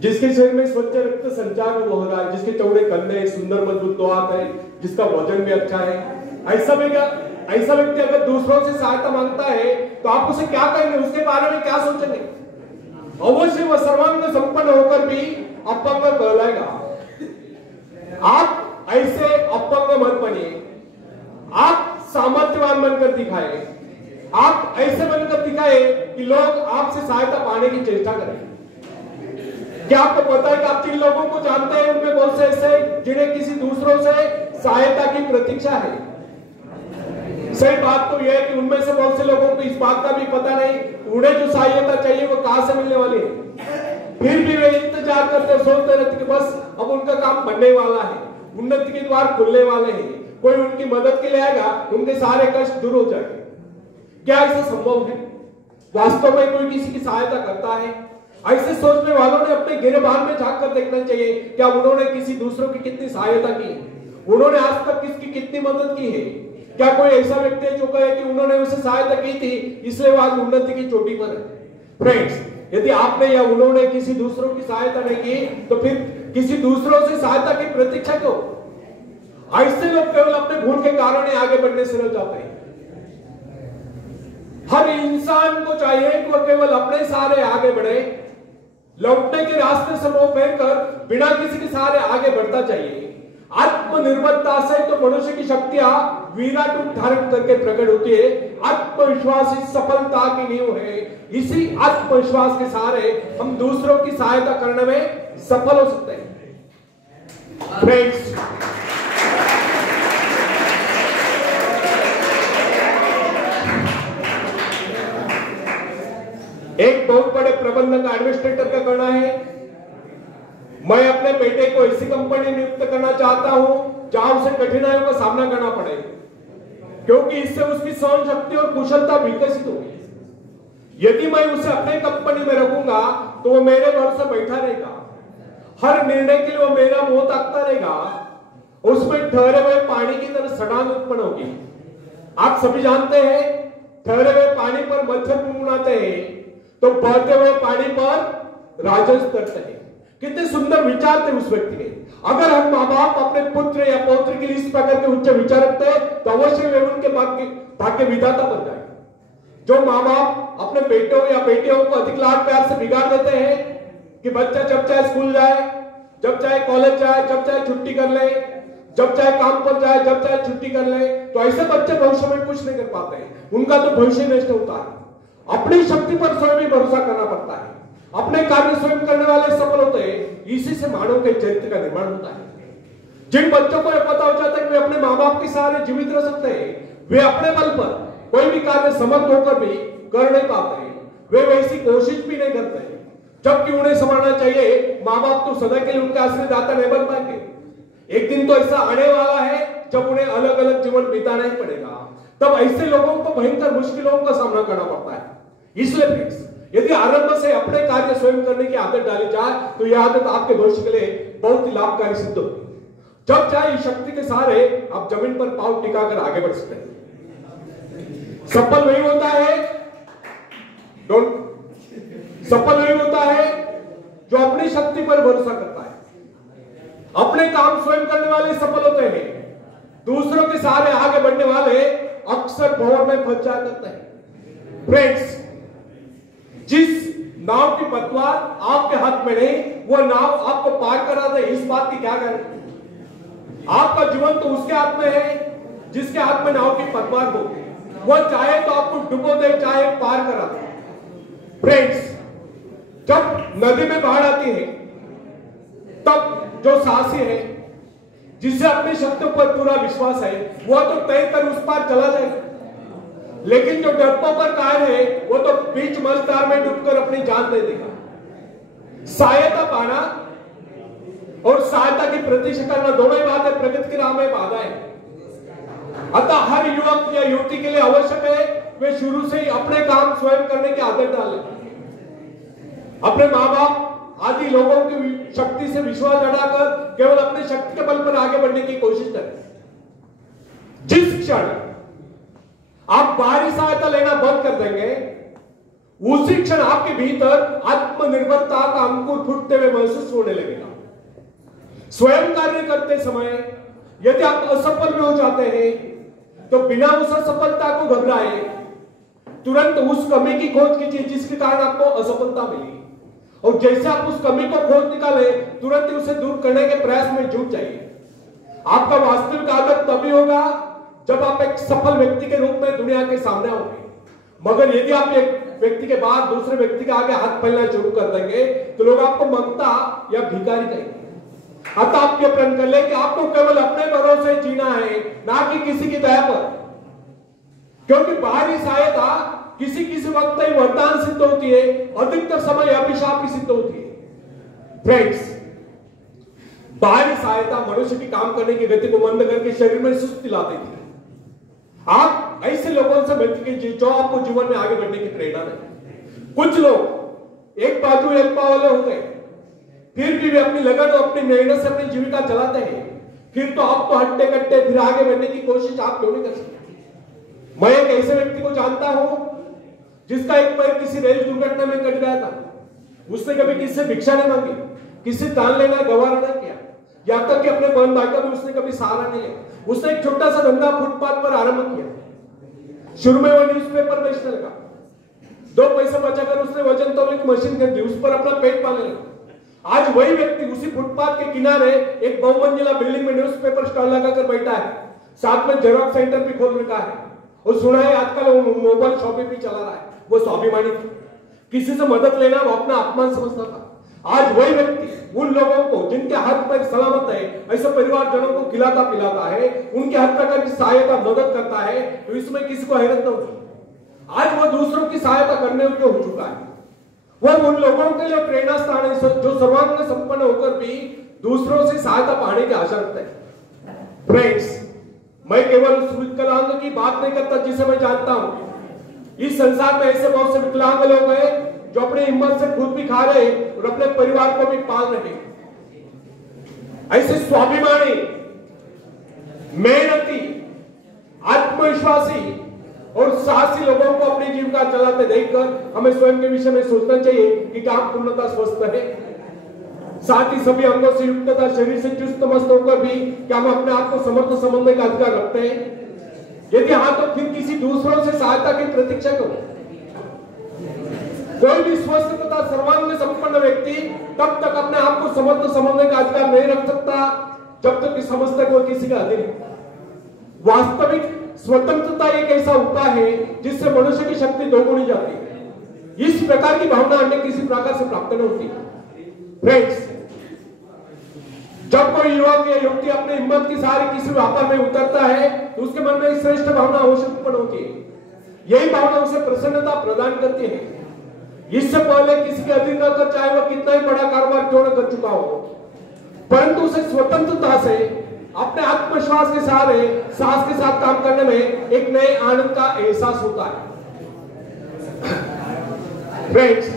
जिसके शरीर में स्वच्छ रक्त संचार हो रहा है, जिसके चौड़े कंधे, सुंदर मजबूत दो हाथ है, जिसका वजन भी अच्छा है, ऐसा व्यक्ति अगर दूसरों से सहायता मांगता है तो आप उसे क्या कहेंगे, उसके बारे में क्या सोचेंगे? अवश्य वह सर्वांग संपन्न होकर भी अपंग कहलाएगा। आप ऐसे अपंग मत बनिए, आप सामर्थ्यवान बनकर दिखाए, आप ऐसे बनकर दिखाए कि लोग आपसे सहायता पाने की चेष्टा करें। क्या आपको पता है कि आप जिन लोगों को जानते हैं उनमें बहुत से ऐसे जिन्हें किसी दूसरों से सहायता की प्रतीक्षा है। सही बात तो यह है कि उनमें से बहुत से लोगों को इस बात का भी पता नहीं उन्हें जो सहायता चाहिए वो कहां से मिलने वाली है। फिर भी वे इंतजार करते, सोचते रहते कि बस अब उनका काम बनने वाला है, उन्नति के द्वार खुलने वाले हैं, कोई उनकी मदद के लिए आएगा, उनके सारे कष्ट दूर हो जाएंगे। क्या ऐसा संभव है? वास्तव में कोई किसी की सहायता करता है? ऐसे सोचने वालों ने अपने गिरबान में झांक कर देखना चाहिए, क्या उन्होंने किसी दूसरों की कितनी सहायता की, उन्होंने आज तक किसकी कितनी मदद की है? क्या कोई ऐसा व्यक्ति है जो कहे कि उन्होंने उसे सहायता की थी इसलिए वो आज उन्नति की चोटी पर है? फ्रेंड्स, यदि आपने या उन्होंने किसी दूसरों की सहायता नहीं की तो फिर किसी दूसरों से सहायता की प्रतीक्षा क्यों? ऐसे लोग केवल अपने भूल के कारण ही आगे बढ़ने से रुक जाते हैं। हर इंसान को चाहिए कि वह केवल अपने सहारे आगे बढ़े, लौटने के रास्ते से मुंह फेर कर बिना किसी के सहारे आगे बढ़ता चाहिए। आत्मनिर्भरता से तो मनुष्य की शक्तियां विराट रूप धारण करके प्रकट होती है। आत्मविश्वास ही सफलता की नींव है। इसी आत्मविश्वास के सहारे हम दूसरों की सहायता करने में सफल हो सकते हैं। फ्रेंड्स, एक बहुत बड़े प्रबंधक एडमिनिस्ट्रेटर का कहना है, मैं अपने बेटे को ऐसी कंपनी नियुक्त करना चाहता हूं जहां उसे कठिनाइयों का सामना करना पड़े, क्योंकि इससे उसकी सहन शक्ति और कुशलता विकसित होगी। यदि मैं उसे अपने कंपनी में रखूंगा तो वो मेरे भरोसे बैठा रहेगा, हर निर्णय के लिए वो मेरा मुंह ताकता रहेगा, उसमें ठहरे हुए पानी की तरह सड़ान उत्पन्न होगी। आप सभी जानते हैं, ठहरे हुए पानी पर मच्छर मुंगुनाते हैं तो बहते हुए पानी पर राजस करते हैं। कितने सुंदर विचार थे उस व्यक्ति के। अगर हम माँ बाप अपने पुत्र या पौत्र के लिए इस प्रकार के उच्च विचार रखते हैं तो अवश्य वे उनके भाग्य विधाता बन जाएंगे। जो माँ बाप अपने बेटों या बेटियों को अधिक लाड प्यार से बिगाड़ देते हैं कि बच्चा जब चाहे स्कूल जाए, जब चाहे कॉलेज जाए, जब चाहे छुट्टी कर ले, जब चाहे काम पर जाए, जब चाहे छुट्टी कर ले, तो ऐसे बच्चे भविष्य में कुछ नहीं कर पाते हैं, उनका तो भविष्य नष्ट होता है। अपनी शक्ति पर स्वयं ही भरोसा करना पड़ता है, अपने कार्य स्वयं करने वाले सफल होते हैं। इसी से मानव के चरित्र का निर्माण होता है। जिन बच्चों को यह पता हो जाता है कि वे अपने माँ बाप के सहारे जीवित रह सकते हैं, वे अपने बल पर कोई भी कार्य समर्थ होकर भी कर नहीं पाते हैं, वे वैसी कोशिश भी नहीं करते हैं। जबकि उन्हें समझना चाहिए माँ बाप तो सदा के लिए उनके आश्रयदाता नहीं बन पाएंगे। एक दिन तो ऐसा आने वाला है जब उन्हें अलग अलग जीवन बिताना ही पड़ेगा, तब ऐसे लोगों को भयंकर मुश्किलों का सामना करना पड़ता है। इसलिए फ्रेंड्स, यदि आरंभ से अपने कार्य स्वयं करने की आदत डाली जाए तो यह आदत आपके भविष्य के लिए बहुत ही लाभकारी सिद्ध होगी। जब चाहे इस शक्ति के सहारे आप जमीन पर पांव टिकाकर आगे बढ़ सकते हैं। सफल वही होता है जो अपनी शक्ति पर भरोसा करता है। अपने काम स्वयं करने वाले सफल होते हैं। दूसरों के सहारे आगे बढ़ने वाले अक्सर भंवर में फंस जाया करते हैं। फ्रेंड्स, जिस नाव की पतवार आपके हाथ में नहीं, वह नाव आपको पार करा दे, इस बात की क्या गारंटी? आपका जीवन तो उसके हाथ में है जिसके हाथ में नाव की पतवार हो। वह चाहे तो आपको डुबो दे, चाहे पार करा दे। फ्रेंड्स, जब नदी में बाढ़ आती है तब जो साहसी है, जिसे अपनी शक्तियों पर पूरा विश्वास है, वह तो तय कर उस पार चला जाएगा। लेकिन जो डरपोक पर कायर है, वो तो बीच मझधार में डूबकर अपनी जान दे देगा। सहायता पाना और सहायता की प्रतीक्षा करना दोनों ही बातें प्रगति की राह में बाधा है। अतः हर युवक या युवती के लिए आवश्यक है वे शुरू से ही अपने काम स्वयं करने की आदत डालें। अपने माँ बाप आदि लोगों की शक्ति से विश्वास हटाकर केवल अपनी शक्ति के बल पर आगे बढ़ने की कोशिश करें। जिस क्षण आप बाहरी सहायता लेना बंद कर देंगे, उसी क्षण आपके भीतर आत्मनिर्भरता का अंकुर फूटते हुए महसूस होने लगेगा। स्वयं कार्य करते समय यदि आप असफल भी हो जाते हैं तो बिना उस असफलता को घबराए तुरंत उस कमी की खोज कीजिए जिसके कारण आपको असफलता मिली, और जैसे आप उस कमी को खोज निकाले तुरंत उसे दूर करने के प्रयास में जुट जाइए। आपका वास्तविक आदत तभी होगा जब आप एक सफल व्यक्ति के रूप में दुनिया के सामने आओगे। मगर यदि आप एक व्यक्ति के बाद दूसरे व्यक्ति के आगे हाथ फैलाना शुरू कर देंगे तो लोग आपको मंगता या भिखारी कहेंगे। अतः आप यह प्रण कर ले कि आपको केवल अपने भरोसे जीना है, ना कि किसी की दया पर, क्योंकि बाहरी सहायता किसी किसी वक्त ही वरदान सिद्ध होती है, अधिकतर समय अभिशाप की सिद्ध होती है। फ्रेंड्स, बाहरी सहायता मनुष्य की काम करने की गति को मंद करके शरीर में सुस्ती ला देती है। आप ऐसे लोगों से मिलकर कीजिए जो आपको जीवन में आगे बढ़ने की प्रेरणा दें। कुछ लोग एक बाजू एक पाव वाले हो गए, फिर भी वे अपनी लगन और अपनी मेहनत से अपनी जीविका चलाते हैं, फिर तो आप तो हट्टे कट्टे फिर आगे बढ़ने की कोशिश आप क्यों नहीं कर सकते। मैं एक ऐसे व्यक्ति को जानता हूं जिसका एक पैर किसी रेल दुर्घटना में कट गया था। उसने कभी किसी से भिक्षा नहीं मांगी, किसी दान लेना गवारा नहीं किया, यहां तक कि अपने बहन भाई का भी उसने कभी सहारा नहीं लिया। उसने एक छोटा सा धंधा फुटपाथ पर आरंभ किया। शुरू में वो न्यूज़पेपर बेचने लगा, 2 पैसे बचाकर उसने वजन तौलने की मशीन खरीदी, उस पर अपना पेट पालने लगा। आज वही व्यक्ति उसी फुटपाथ के किनारे एक बहुमंजिला बिल्डिंग में न्यूज़पेपर स्टॉल लगाकर बैठा है, साथ में जेरॉक्स सेंटर भी खोल रखा है, और सुना है आजकल वो मोबाइल शॉपिंग भी चला रहा है। वो स्वाभिमानी था, किसी से मदद लेना वो अपना अपमान समझता था। आज वही व्यक्ति उन लोगों को जिनके हाथ पैर सलामत है, ऐसे परिवारजनों को खिलाता पिलाता है, उनके हर प्रकार की सहायता मदद करता है, तो इसमें किसी को हैरत न होगी। आज वो दूसरों की सहायता करने योग्य हो चुका है। वह उन लोगों के लिए प्रेरणा स्थान है जो सर्वांग संपन्न होकर भी दूसरों से सहायता पाने की आशा रखते हैं। फ्रेंड्स, मैं केवल उस विकलांग की बात नहीं करता जिसे मैं जानता हूं। इस संसार में ऐसे बहुत से विकलांग लोग हैं जो अपनी हिम्मत से खुद भी खा रहे और अपने परिवार को भी पाल रहे। ऐसे स्वाभिमानी, मेहनती, आत्मविश्वासी और साहसी लोगों को अपनी जीविका चलाते देखकर हमें स्वयं के विषय में सोचना चाहिए कि क्या हम पूर्णतः स्वस्थ है, साथ ही सभी अंगों से युक्त तथा शरीर से चुस्त मस्त होकर भी क्या हम अपने आप को समर्थ समझने का अधिकार रखते हैं। यदि हाँ, तो फिर किसी दूसरों से सहायता की प्रतीक्षा करो। कोई भी स्वस्थ तथा सर्वांग संपन्न व्यक्ति तब तक अपने आप को समर्थ समझने का अधिकार नहीं रख सकता जब तक कि समझता है वो किसी का अधीन है। वास्तविक स्वतंत्रता एक ऐसा उपाय है जिससे मनुष्य की शक्ति दोगुनी जाती है। इस प्रकार की भावना अन्य किसी प्रकार से प्राप्त नहीं होती। फ्रेंड्स, जब कोई युवक या युवती अपने हिम्मत की सहारे किसी व्यापार में उतरता है तो उसके मन में एक श्रेष्ठ भावना अवश्य उत्पन्न होती है। यही भावना उसे प्रसन्नता प्रदान करती है। इससे पहले किसी के अधीन रहकर चाहे वह कितना ही बड़ा कारोबार क्यों न कर चुका हो, परंतु उसे स्वतंत्रता से अपने आत्मविश्वास के सहारे साहस के साथ काम करने में एक नए आनंद का एहसास होता है। फ्रेंड्स,